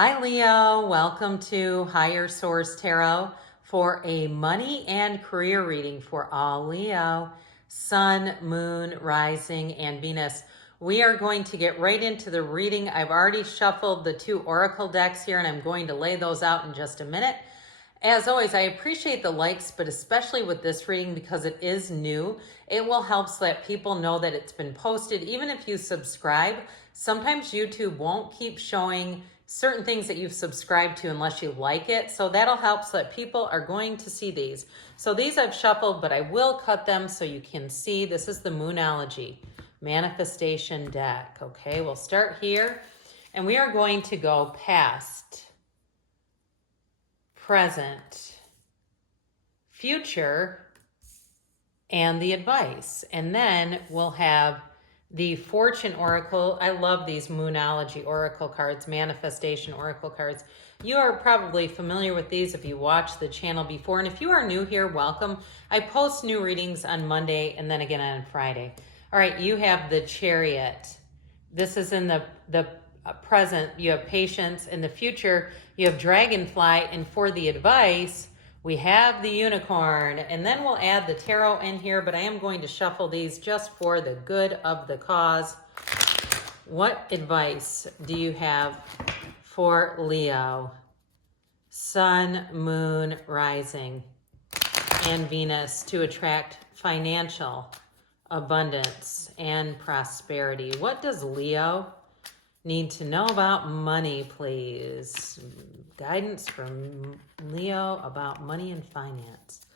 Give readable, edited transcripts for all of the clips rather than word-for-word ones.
Hi, Leo. Welcome to Higher Source Tarot for a money and career reading for all Leo, Sun, Moon, Rising, and Venus. We are going to get right into the reading. I've already shuffled the two oracle decks here, and I'm going to lay those out in just a minute. As always, I appreciate the likes, but especially with this reading because it is new, it will help so that people know that it's been posted. Even if you subscribe, sometimes YouTube won't keep showing certain things that you've subscribed to unless you like it. So that'll help so that people are going to see these. So these I've shuffled, but I will cut them so you can see. This is the Moonology Manifestation deck. Okay, we'll start here, and we are going to go past, present, future, and the advice. And then we'll have the Fortune Oracle. I love these Moonology Oracle cards, Manifestation Oracle cards. You are probably familiar with these if you watched the channel before. And if you are new here, welcome. I post new readings on Monday and then again on Friday. All right, you have the Chariot. This is in the present. You have Patience. In the future, you have Dragonfly. And for the advice, we have the Unicorn. And then we'll add the Tarot in here, but I am going to shuffle these just for the good of the cause. What advice do you have for Leo, Sun, Moon, Rising, and Venus to attract financial abundance and prosperity? What does Leo need to know about money, please? Guidance from Leo about money and finance.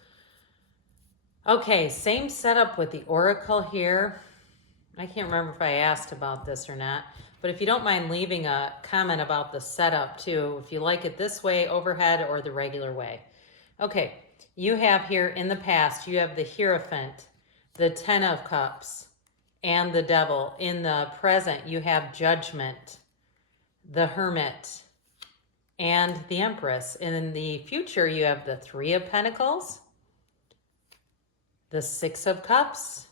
Okay, same setup with the oracle here. I can't remember if I asked about this or not, but if you don't mind leaving a comment about the setup too, if you like it this way, overhead, or the regular way. Okay, you have here in the past, you have the Hierophant, the Ten of Cups, and the Devil. In the present, you have Judgment, the Hermit, and the Empress. In the future, you have the Three of Pentacles, the Six of Cups,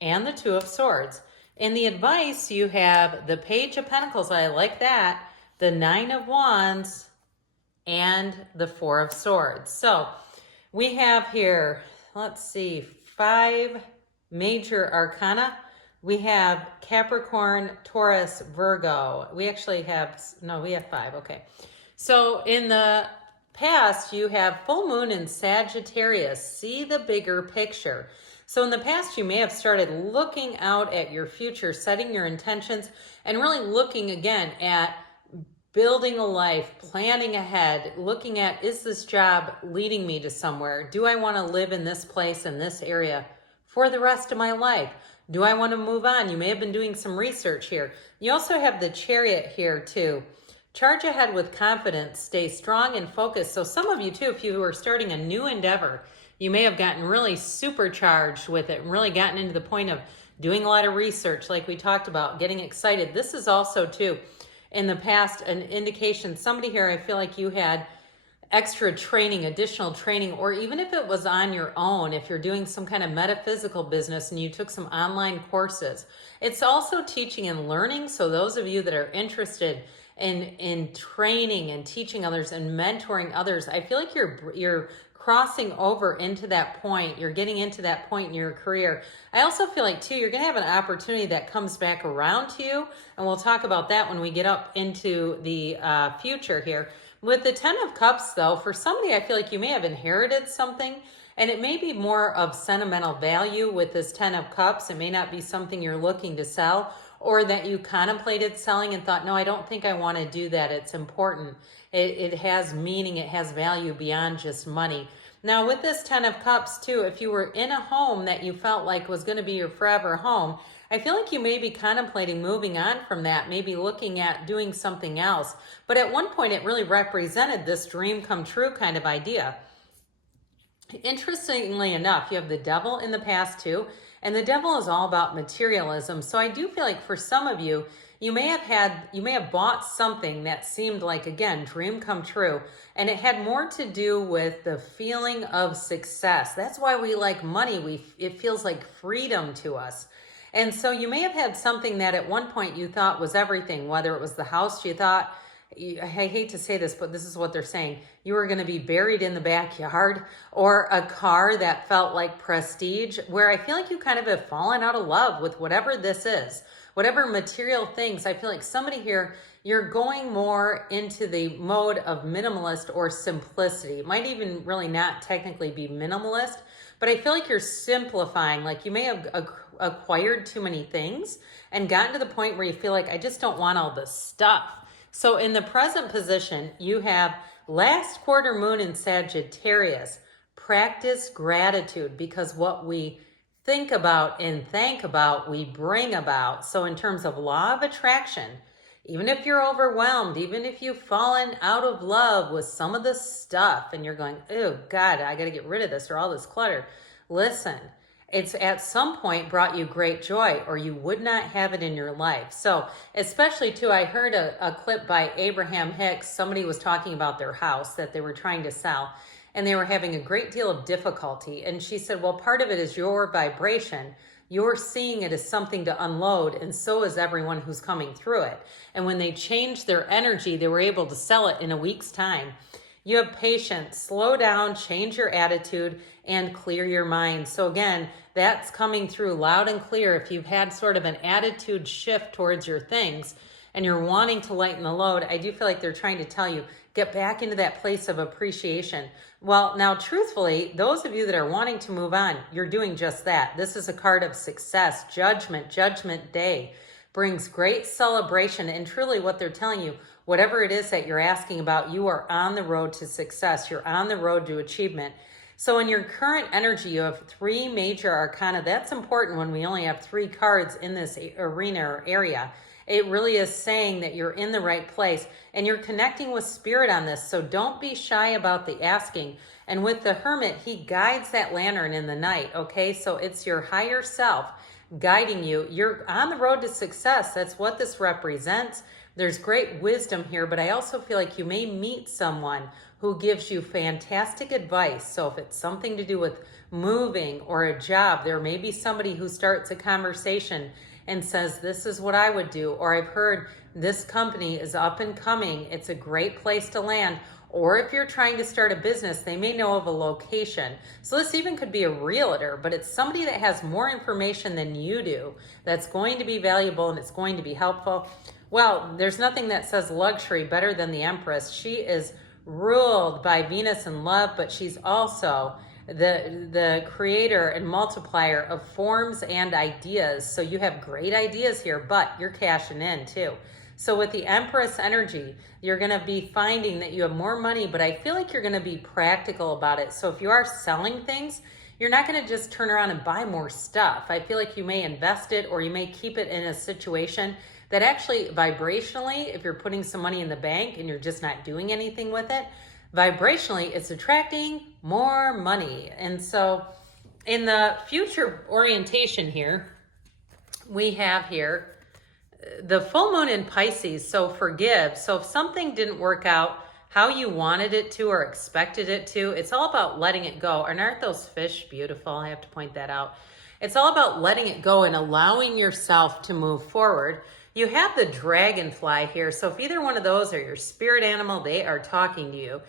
and the Two of Swords. In the advice, you have the Page of Pentacles. I like that. The Nine of Wands, and the Four of Swords. So we have here, let's see, 5 major arcana. We have Capricorn, Taurus, Virgo. We actually have, no, we have 5. Okay. So in the past, you have full moon in Sagittarius. See the bigger picture. So in the past, you may have started looking out at your future, setting your intentions, and really looking again at building a life, planning ahead, looking at, is this job leading me to somewhere? Do I want to live in this place, in this area for the rest of my life? Do I want to move on? You may have been doing some research here. You also have the Chariot here too. Charge ahead with confidence, stay strong and focused. So some of you too, if you were starting a new endeavor, you may have gotten really supercharged with it and really gotten into the point of doing a lot of research like we talked about, getting excited. This is also too, in the past, an indication. Somebody here, I feel like you had extra training, additional training, or even if it was on your own, if you're doing some kind of metaphysical business and you took some online courses. It's also teaching and learning. So those of you that are interested in training and teaching others and mentoring others, I feel like you're crossing over into that point. You're getting into that point in your career. I also feel like too, you're going to have an opportunity that comes back around to you. And we'll talk about that when we get up into the future here. With the Ten of Cups though, for somebody, I feel like you may have inherited something, and it may be more of sentimental value with this Ten of Cups. It may not be something you're looking to sell, or that you contemplated selling and thought, no, I don't think I want to do that. It's important. It has meaning. It has value beyond just money. Now with this Ten of Cups too, if you were in a home that you felt like was going to be your forever home, I feel like you may be contemplating moving on from that, maybe looking at doing something else. But at one point, it really represented this dream come true kind of idea. Interestingly enough, you have the Devil in the past too, and the Devil is all about materialism. So I do feel like for some of you, you may have bought something that seemed like, again, dream come true, and it had more to do with the feeling of success. That's why we like money. It feels like freedom to us. And so you may have had something that at one point you thought was everything, whether it was the house you thought I hate to say this, but this is what they're saying. You were going to be buried in the backyard, or a car that felt like prestige, where I feel like you kind of have fallen out of love with whatever this is, whatever material things. I feel like somebody here, you're going more into the mode of minimalist or simplicity. It might even really not technically be minimalist, but I feel like you're simplifying. Like you may have acquired too many things and gotten to the point where you feel like, I just don't want all this stuff. So in the present position, you have last quarter moon in Sagittarius. Practice gratitude, because what we think about and thank about, we bring about. So in terms of law of attraction, even if you're overwhelmed, even if you've fallen out of love with some of the stuff and you're going, oh God, I got to get rid of this or all this clutter. Listen, it's at some point brought you great joy, or you would not have it in your life. So especially too, I heard a clip by Abraham Hicks. Somebody was talking about their house that they were trying to sell, and they were having a great deal of difficulty. And she said, well, part of it is your vibration. You're seeing it as something to unload, and so is everyone who's coming through it. And when they changed their energy, they were able to sell it in a week's time. You have patience, slow down, change your attitude, and clear your mind. So again, that's coming through loud and clear. If you've had sort of an attitude shift towards your things and you're wanting to lighten the load, I do feel like they're trying to tell you, get back into that place of appreciation. Well, now, truthfully, those of you that are wanting to move on, you're doing just that. This is a card of success, judgment day. Brings great celebration, and truly what they're telling you, whatever it is that you're asking about, you are on the road to success. You're on the road to achievement. So in your current energy, you have 3 major arcana. That's important when we only have 3 cards in this arena or area. It really is saying that you're in the right place and you're connecting with spirit on this. So don't be shy about the asking. And with the Hermit, he guides that lantern in the night, okay? So it's your higher self guiding you. You're on the road to success. That's what this represents. There's great wisdom here, but I also feel like you may meet someone who gives you fantastic advice. So if it's something to do with moving or a job, there may be somebody who starts a conversation and says, this is what I would do. Or I've heard this company is up and coming. It's a great place to land. Or if you're trying to start a business, they may know of a location. So this even could be a realtor, but it's somebody that has more information than you do that's going to be valuable and it's going to be helpful. Well, there's nothing that says luxury better than the Empress. She is ruled by Venus and love, but she's also the creator and multiplier of forms and ideas. So you have great ideas here, but you're cashing in too. So with the Empress energy, you're going to be finding that you have more money, but I feel like you're going to be practical about it. So if you are selling things, you're not going to just turn around and buy more stuff. I feel like you may invest it, or you may keep it in a situation that actually vibrationally, if you're putting some money in the bank and you're just not doing anything with it, vibrationally, it's attracting more money. And so in the future orientation here, we have here the full moon in Pisces, so forgive. So if something didn't work out how you wanted it to or expected it to, it's all about letting it go. And aren't those fish beautiful? I have to point that out. It's all about letting it go and allowing yourself to move forward. You have the dragonfly here. So if either one of those are your spirit animal, they are talking to you.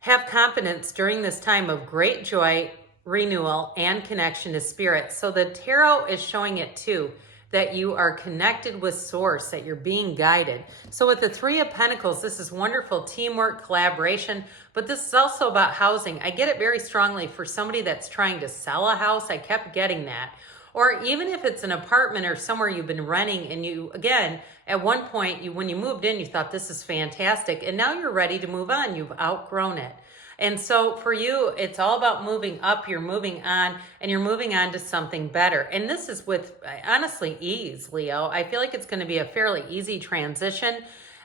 Have confidence during this time of great joy, renewal, and connection to spirit. So the tarot is showing it too, that you are connected with source, that you're being guided. So with the 3 of Pentacles, this is wonderful teamwork, collaboration, but this is also about housing. I get it very strongly for somebody that's trying to sell a house. I kept getting that. Or even if it's an apartment or somewhere you've been renting and you, again, at one point, when you moved in, you thought this is fantastic, and now you're ready to move on. You've outgrown it. And so for you, it's all about moving up, you're moving on, and you're moving on to something better. And this is with, honestly, ease, Leo. I feel like it's going to be a fairly easy transition.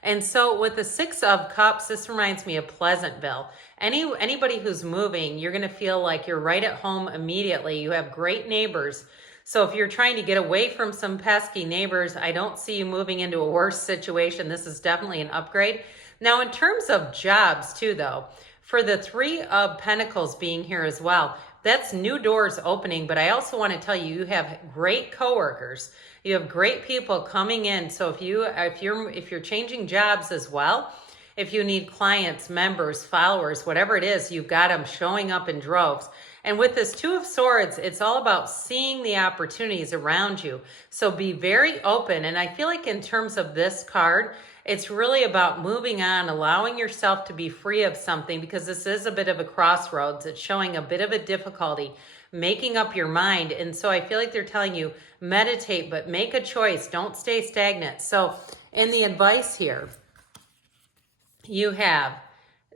And so with the 6 of Cups, this reminds me of Pleasantville. Anybody who's moving, you're going to feel like you're right at home immediately. You have great neighbors. So if you're trying to get away from some pesky neighbors, I don't see you moving into a worse situation. This is definitely an upgrade. Now, in terms of jobs too, though, for the 3 of Pentacles being here as well, that's new doors opening, but I also want to tell you, you have great coworkers. You have great people coming in. So if you're changing jobs as well, if you need clients, members, followers, whatever it is, you've got them showing up in droves. And with this Two of Swords, it's all about seeing the opportunities around you. So be very open. And I feel like in terms of this card, it's really about moving on, allowing yourself to be free of something, because this is a bit of a crossroads. It's showing a bit of a difficulty making up your mind. And so I feel like they're telling you, meditate, but make a choice. Don't stay stagnant. So in the advice here, you have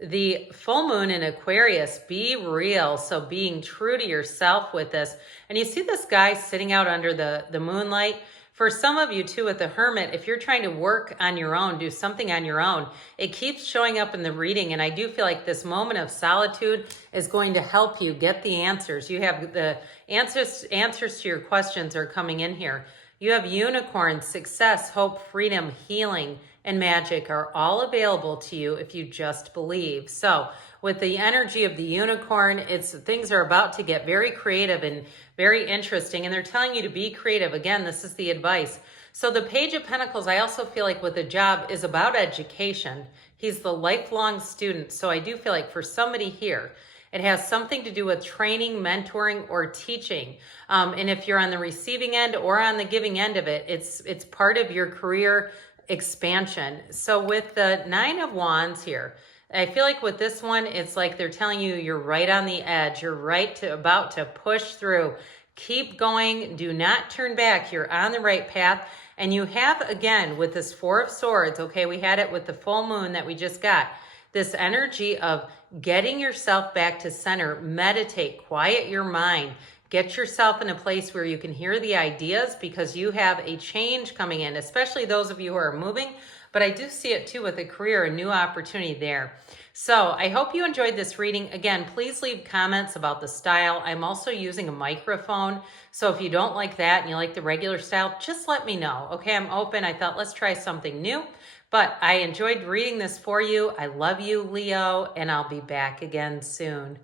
the full moon in Aquarius. Be real. So being true to yourself with this. And you see this guy sitting out under the moonlight. For some of you too with the Hermit, if you're trying to work on your own, do something on your own, it keeps showing up in the reading. And I do feel like this moment of solitude is going to help you get the answers. You have the answers to your questions are coming in here. You have unicorn, success, hope, freedom, healing, and magic are all available to you if you just believe. So with the energy of the unicorn, things are about to get very creative and very interesting, and they're telling you to be creative. Again, this is the advice. So the Page of Pentacles, I also feel like with the job is about education. He's the lifelong student. So I do feel like for somebody here, it has something to do with training, mentoring, or teaching. And if you're on the receiving end or on the giving end of it, it's part of your career expansion. So with the Nine of Wands here, I feel like with this one, it's like they're telling you you're right on the edge. You're about to push through. Keep going. Do not turn back. You're on the right path. And you have, again, with this Four of Swords, okay, we had it with the full moon that we just got, this energy of getting yourself back to center. Meditate, quiet your mind. Get yourself in a place where you can hear the ideas, because you have a change coming in, especially those of you who are moving. But I do see it too with a career, a new opportunity there. So I hope you enjoyed this reading. Again, please leave comments about the style. I'm also using a microphone. So if you don't like that and you like the regular style, just let me know. Okay, I'm open. I thought, let's try something new. But I enjoyed reading this for you. I love you, Leo, and I'll be back again soon.